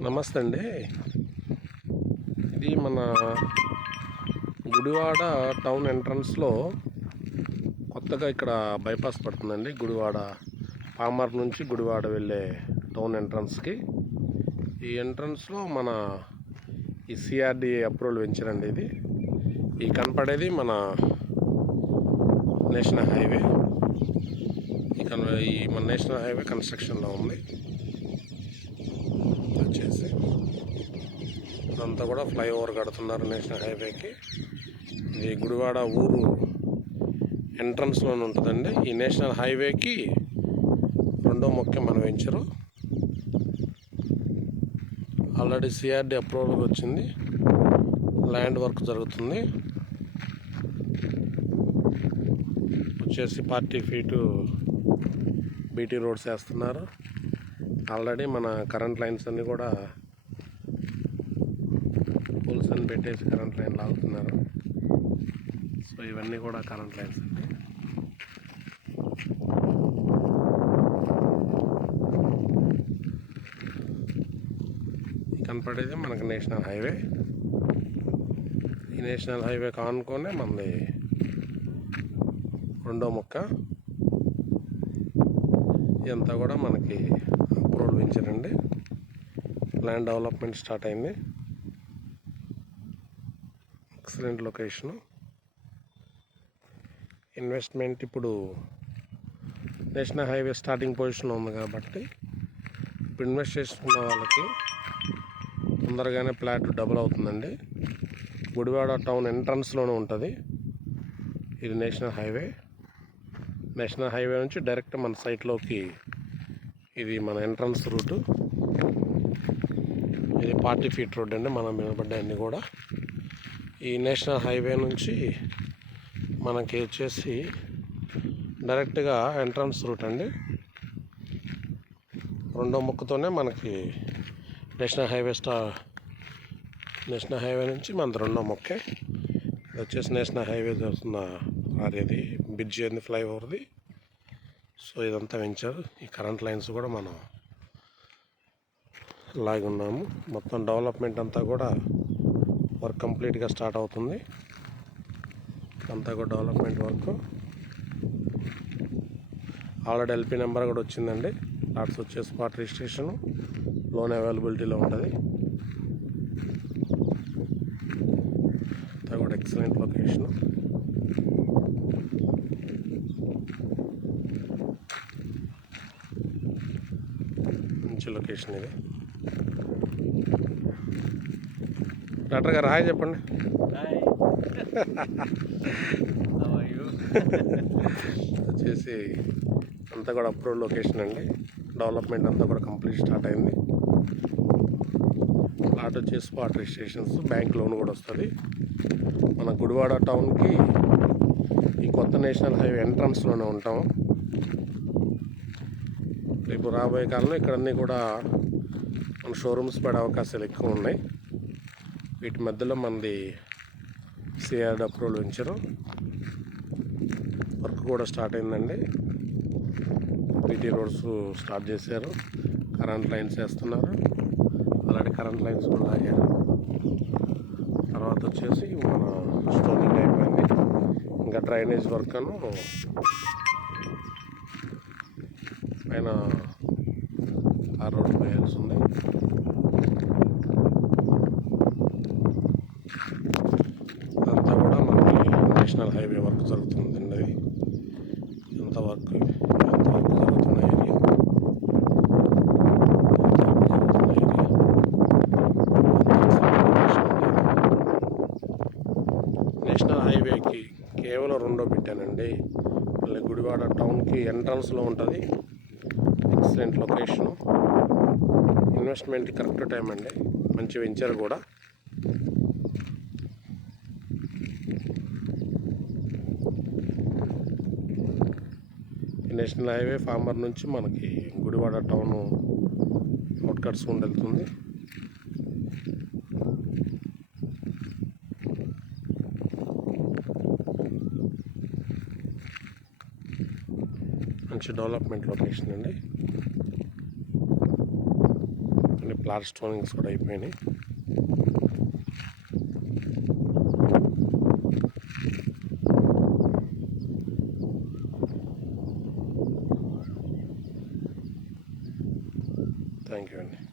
నమస్తే అండి. ఇది మన గుడివాడ టౌన్ ఎంట్రన్స్లో కొత్తగా ఇక్కడ బైపాస్ పడుతుందండి. గుడివాడ పామర్ నుంచి గుడివాడ వెళ్ళే టౌన్ ఎంట్రన్స్కి. ఈ ఎంట్రన్స్లో మన ఈ సిఆర్డి అప్రూవల్ వెంచరండి ఇది. ఈ కనపడేది మన నేషనల్ హైవే. ఈ ఈ మన నేషనల్ హైవే కన్స్ట్రక్షన్లో ఉంది వచ్చేసి ఇదంతా కూడా ఫ్లైఓవర్ కడుతున్నారు నేషనల్ హైవేకి. ఇది గుడివాడ ఊరు ఎంట్రన్స్లోనే ఉంటుందండి. ఈ నేషనల్ హైవేకి రెండో ముఖ్యం మన వెంచరు ఆల్రెడీ సిఆర్డి అప్రూవల్కి వచ్చింది. ల్యాండ్ వర్క్ జరుగుతుంది. వచ్చేసి పార్టీ ఫీటు బీటీ రోడ్స్ వేస్తున్నారు. ఆల్రెడీ మన కరెంట్ లైన్స్ అన్నీ కూడా పోల్స్ అని పెట్టేసి కరెంట్ లైన్ లాగుతున్నారు. సో ఇవన్నీ కూడా కరెంట్ లైన్స్ అండి. కనపడేది మనకి నేషనల్ హైవే. ఈ నేషనల్ హైవే కానుకొనే మనది రెండో ముక్క. ఇదంతా కూడా మనకి అప్రూవల్ పెంచారండి. ల్యాండ్ డెవలప్మెంట్ స్టార్ట్ అయింది. Excellent location. ఇన్వెస్ట్మెంట్ ఇప్పుడు నేషనల్ హైవే స్టార్టింగ్ పొజిషన్లో ఉంది కాబట్టి ఇప్పుడు ఇన్వెస్ట్ చేసుకున్న వాళ్ళకి తొందరగానే ప్లాట్ డబుల్ అవుతుందండి. గుడివాడ టౌన్ ఎంట్రన్స్లోనే ఉంటుంది. ఇది నేషనల్ హైవే. నేషనల్ హైవే నుంచి డైరెక్ట్ మన సైట్లోకి ఇది మన ఎంట్రన్స్ రూటు. ఇది పార్టీ ఫీట్ రోడ్ అండి. మనం నిలబడ్డాయన్నీ కూడా. ఈ నేషనల్ హైవే నుంచి మనకి వచ్చేసి డైరెక్ట్గా ఎంట్రన్స్ రూట్ అండి. రెండో ముక్కతోనే మనకి నేషనల్ హైవే స్టా నేషనల్ హైవే నుంచి మనది రెండో మొక్కే. ఇది వచ్చేసి నేషనల్ హైవే జరుగుతున్న అది బ్రిడ్జి అంది ఫ్లైఓవర్ది. సో ఇదంతా వెంచారు ఈ కరెంట్ లైన్స్ కూడా మనం లాగి ఉన్నాము. మొత్తం డెవలప్మెంట్ అంతా కూడా వర్క్ కంప్లీట్గా స్టార్ట్ అవుతుంది. అంతా కూడా development work. Already LP number కూడా వచ్చిందండి. ప్లాట్స్ వచ్చేసి స్పాట్ రిజిస్ట్రేషన్ లోన్ అవైలబిలిటీలో ఉంటుంది. అంతా కూడా ఎక్సలెంట్ లొకేషన్. మంచి లొకేషన్ ఇది. డాక్టర్ గారు హాయ్ చెప్పండి. వచ్చేసి అంతా కూడా అప్రూవ్ లొకేషన్ అండి. డెవలప్మెంట్ అంతా కూడా కంప్లీట్ స్టార్ట్ అయింది. ప్లాట్ వచ్చేసి స్పాట్ రిజిస్ట్రేషన్స్ బ్యాంక్ లోన్ కూడా వస్తుంది. మన గుడివాడ టౌన్కి ఈ కొత్త నేషనల్ హైవే ఎంట్రన్స్లోనే ఉంటాం. రేపు రాబోయే కాలంలో ఇక్కడన్నీ కూడా మన షోరూమ్స్ పడే అవకాశాలు ఎక్కువ ఉన్నాయి. వీటి మధ్యలో మనది సిఆర్డ్ అప్రూవల్ ఉంచారు. వర్క్ కూడా స్టార్ట్ అయిందండి. బీటీ రోడ్స్ స్టార్ట్ చేశారు. కరెంట్ లైన్స్ వేస్తున్నారు. అలాంటి కరెంట్ లైన్స్ కూడా లాగారు. తర్వాత వచ్చేసి మన స్టోనింగ్ అయిపోయింది. ఇంకా డ్రైనేజ్ వర్క్ అను పైన ఆ రోడ్ వేయాల్సి ఉంది ఇదంతా కూడా మనకి నేషనల్ హైవే వర్క్ జరుగుతుందండి. అది ఎంత వర్క్ ఎంత వర్క్ జరుగుతున్న ఏరియా? నేషనల్ హైవేకి కేవలం రెండో పెట్టానండి. మళ్ళీ గుడివాడ టౌన్కి ఎంట్రన్స్లో ఉంటుంది. Excellent location investment correct time అండి. మంచి వెంచర్ కూడా. నేషనల్ హైవే ఫార్మర్ నుంచి మనకి గుడివాడ టౌన్ అవుట్కట్స్ కట్స్ వెళ్తుంది. మంచి డెవలప్మెంట్ లొకేషన్ అండి. కొన్ని ప్లాట్ స్టోనింగ్స్ కూడా అయిపోయినాయి. Thank you.